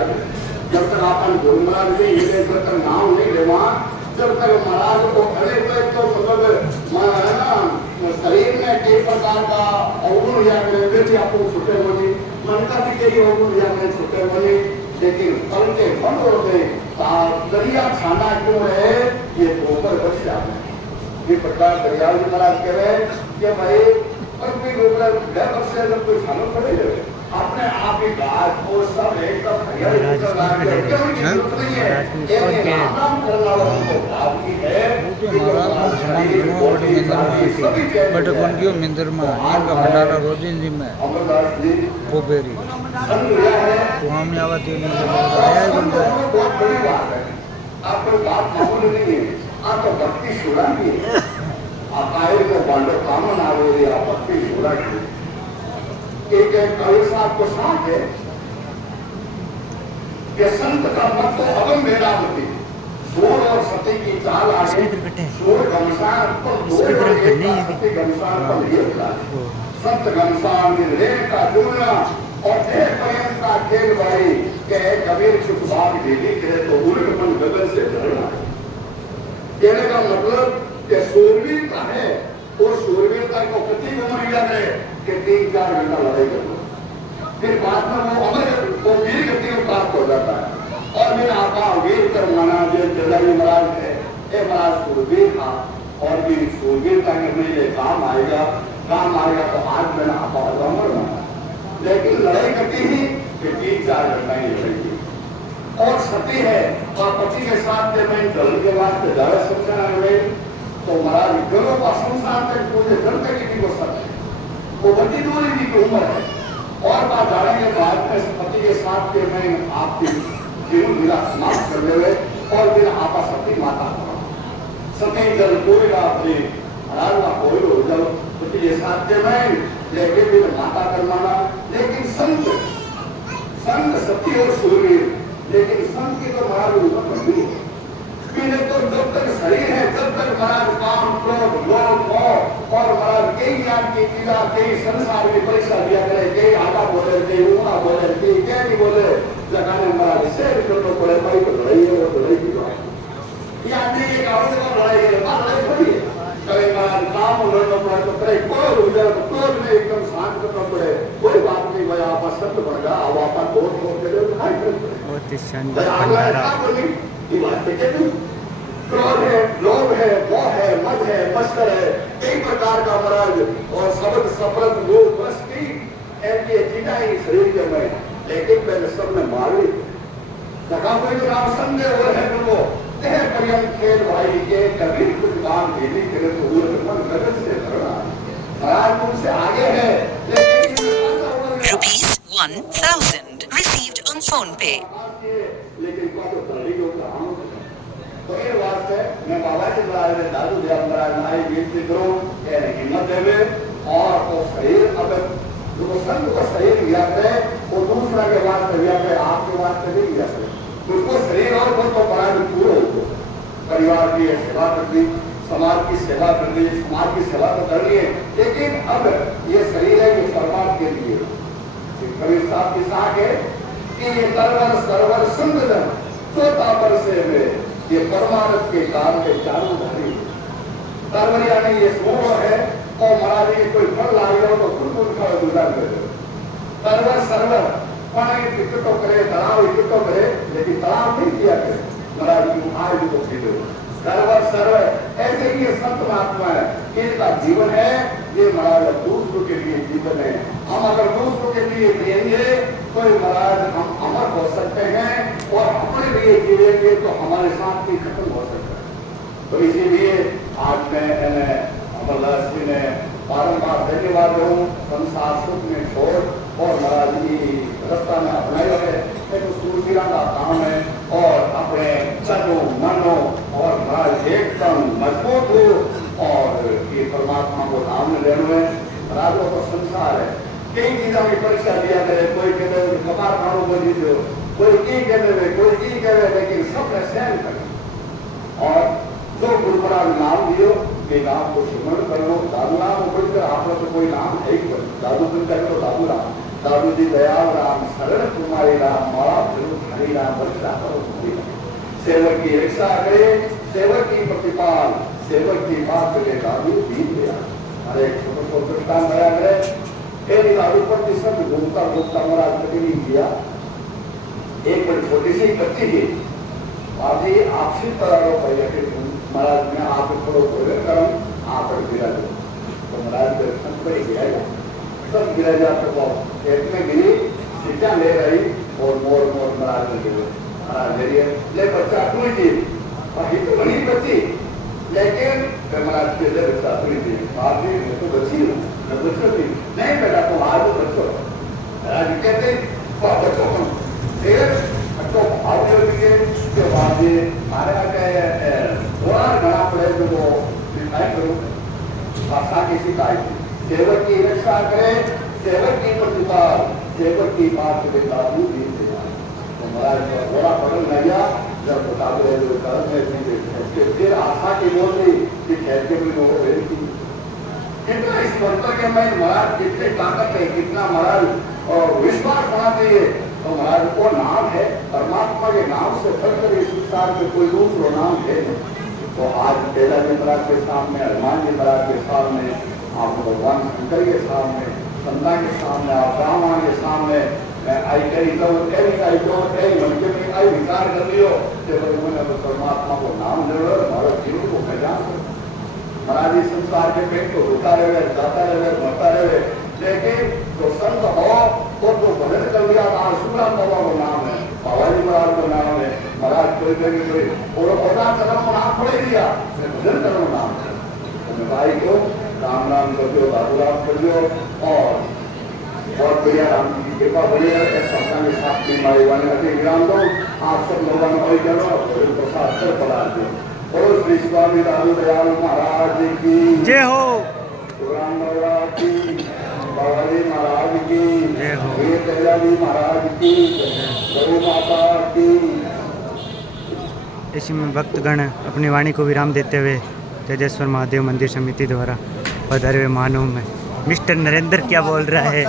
दिया करें। जब तक अपन गुरु महाराज जी ये जब तक नाम नहीं लेवा, जब तक महाराज को खड़े हुए तो मतलब है ना शरीर में कई प्रकार का अवगुण या भी आपको छुटे होगी, मन का भी कई अवगुण या छुटे होगी, लेकिन फल के बंद हो गए दरिया छाना क्यों है ये ऊपर बच जाते हैं। ये प्रकार दरियाल जी महाराज कह रहे हैं कि भाई और कोई घर से जब कोई छानो पड़े अपने आप ही गाछ और सब एकदम हरियाली बट कौन मंदिर में इनका भंडारा रोजिंदी में पोपेरी वहाँ में आवती बहुत बड़ी बात है। आपको बात मामूली नहीं है, आपको भक्ति शुरा की है, आकाए को बांधो कामन आ रही है, भक्ति शुरा की एक कवि साहब को साथ है कि संत का मत तो अगम मेरा होती सोर और सती की चाल आगे सोर घमसान पर सती घमसान पर संत घमसान रेल का दुनिया और पर्यंत का खेल भाई के कबीर चुप भाग डेली करे तो उल्ट मन गगन से झरना। कहने का मतलब कि सूरवीरता है और सूरवीरता को प्रति उम्र है कि 3-4 घंटा लड़ाई करना, फिर बाद में वो अमर वो वीर गति में प्राप्त हो जाता है। और फिर आपा वीर कर माना जो जदाई महाराज है ये महाराज सूरवीर था और भी सूरवीरता के लिए काम आएगा तो आज मैंने आपा अमर माना, लेकिन लड़ाई करती ही कि 3-4 घंटा ही लड़ेगी। और सती है और पति के साथ जब मैं जल के वास्ते ज्यादा समझना है तो महाराज दोनों का संसार तक पूरे जल तक की वो सत्य वो बड़ी दूरी की उम्र है। और बात जानेंगे बाद में पति के साथ के मैं आपकी जीवन लीला समाप्त कर ले और फिर आपा सती माता सती जल कोई अपने महाराज का कोई हो जल पति के साथ के मैं लेकिन फिर माता कर माना। लेकिन संत सती और सूरवीर, लेकिन संत की तो महाराज उम्र बंदी है तो जब तक शरीर है जब तक महाराज काम क्रोध लोभ मोह और महाराज कई ज्ञान की पीड़ा कई संसार में परीक्षा दिया करे, कई आगा बोले कई ऊना बोले कई क्या नहीं बोले जगह में महाराज से करना पड़े भाई को लड़ाई है वो लड़ाई की ये आदमी एक आवाज में लड़ाई है लड़ाई थोड़ी है। कभी महाराज काम लड़ना पड़े तो करे क्रोध हो जाए तो क्रोध में एकदम शांत करना पड़े, कोई बात नहीं भाई आपस संत बन गया अब आपा बहुत हो गए क्रोध है लोभ है मोह है मद है मस्तर है कई प्रकार का महाराज और शब्द सफरत लोभ बस की ऐसी जीना ही शरीर के में, लेकिन पहले सब में मारी जगह कोई तो नाम संदेह हो है वो तह पर्यंत खेल भाई के कभी कुछ काम देने के लिए तो मन गगन से भरना महाराज तुमसे आगे है। ₹1000 received on phone pay. लेकिन तो ये वास्ते मैं बाबा जी महाराज ने दादू देव महाराज नाई बेनती करूं कि हिम्मत देवे और वो शरीर अब जो संत को शरीर दिया करे वो दूसरा के वास्ते दिया करे आपके वास्ते नहीं दिया करे, उसको शरीर और वो तो महाराज पूरा हो परिवार की सेवा कर दी, समाज की सेवा कर दी, समाज की सेवा तो कर ली है, लेकिन अब ये शरीर है कि परमात्मा के लिए कबीर साहब की साख है कि ये तरवर सरवर सुंदर चौथा पर से ये परमार्थ के काम के चारों धारी तरवर यानी ये सोच है और महाराज ये कोई फल ला गया तो खुद का गुजार कर तरवर सरवर पानी इकट्ठो करे तालाब इकट्ठो करे, लेकिन तालाब नहीं किया करे महाराज की आज को खेलो तरवर सरवर ऐसे ही ये संत महात्मा है इनका जीवन है ये महाराज दूसरों के लिए जीवन है। हम अगर दूसरों के लिए जिएंगे तो महाराज हम अमर हो सकते हैं और अपने लिए जीवेंगे तो हमारे साथ भी खत्म हो सकता है। तो इसीलिए आज मैं अमरदास जी ने बारंबार धन्यवाद दूं संसार सुख में छोड़ और महाराज जी रास्ता में अपनाए हुए एक सूरवीरा का काम है और अपने तनो मनो और महाराज एकदम मजबूत हो और ये परमात्मा को नाम में लेने में राजों का संसार है कई चीजों की परीक्षा दिया करे, कोई कहते हैं कपार खानों को जीतो, कोई की कहते हुए कोई की कह रहे, लेकिन सब ने सहन करें और जो गुरुपरा नाम दियो ये नाम को स्मरण कर लो। दादू नाम बोलकर आप लोग तो कोई नाम है ही दादू बन कर तो दादू नाम दादू जी दयाल राम शरण तुम्हारी राम माला हरि राम बच्चा सेवक की रक्षा करे, सेवक की प्रतिपाल, सेवक की बात करे दादू दीन दयाल। अरे छोटे को दृष्टांत बया करे, एक दादू पर सब घूमता घूमता महाराज कभी नहीं किया। एक बड़ी छोटी सी बच्ची थी, बाजी आपसी पधारो भैया के महाराज में आप थोड़ो करम आप गिरा दो, तो महाराज दर्शन पर गिराया, सब गिरा जाते तो खेत में गिरी, शिक्षा ले रही और मोर मोर महाराज ने गिरे। महाराज ले बच्चा तू जी, और ये तो बड़ी बच्ची, लेकिन महाराज के लिए बच्चा तू जी, बाजी मैं तो बच्ची हूँ, मैं बच्चों थी, नहीं बेटा तुम आज तो बच्चों। महाराज कहते बच्चों को फिर तो भाव के उसके बाद ये हमारे क्या पुराण बना पड़े जो वो दिखाई करूँ भाषा की शिकायत थी। सेवक की रक्षा करे, सेवक की प्रतिपाल, सेवक की बात के दादू दीन दयाल। तो महाराज थोड़ा पढ़ल नैया जब बता दे फिर आशा की बोल दी कि खेल के भी लोग भेज दी। कितना इस मंत्र के में महाराज कितने ताकत है, कितना महाराज और विश्वास होना चाहिए। तो महाराज को नाम है परमात्मा के नाम से बढ़कर इस संसार में कोई दूसरा नाम है नहीं। तो आज बेला जी महाराज के सामने, हनुमान जी महाराज के सामने, आप भगवान शंकर के सामने, संता के सामने, आप रामायण के सामने आई करी तो आई तो मंदिर में आई विचार कर लियो कि मैंने तो परमात्मा को नाम जरूर हमारे जीवन को खजान महाराज इस संसार के पेट को होता रहे, जाता रहे, मरता रहे, लेकिन तो संत हो तो भजन कर लिया। आशुराम बाबा का नाम है, बाबा जी महाराज का नाम है, महाराज कोई और चरण को नाम छोड़ दिया, भजन करो नाम है। तो भाई को राम राम कर दो, दादू राम कर दो, और बहुत बढ़िया राम जी की कृपा बढ़िया है। सपना के साथ बीमारी वाले अति विराम दो, आप सब लोगों ने वही करो, भजन प्रसाद कर पड़ा दो। और श्री स्वामी दादू दयाल महाराज की जय हो, राम महाराज की, बाबा जी महाराज की, जय हो, तेजा जी महाराज की, गौ माता की। इसी में भक्तगण अपनी वाणी को विराम देते हुए तेजेश्वर महादेव मंदिर समिति द्वारा पधारे हुए मानव में मिस्टर नरेंद्र क्या बोल रहा है।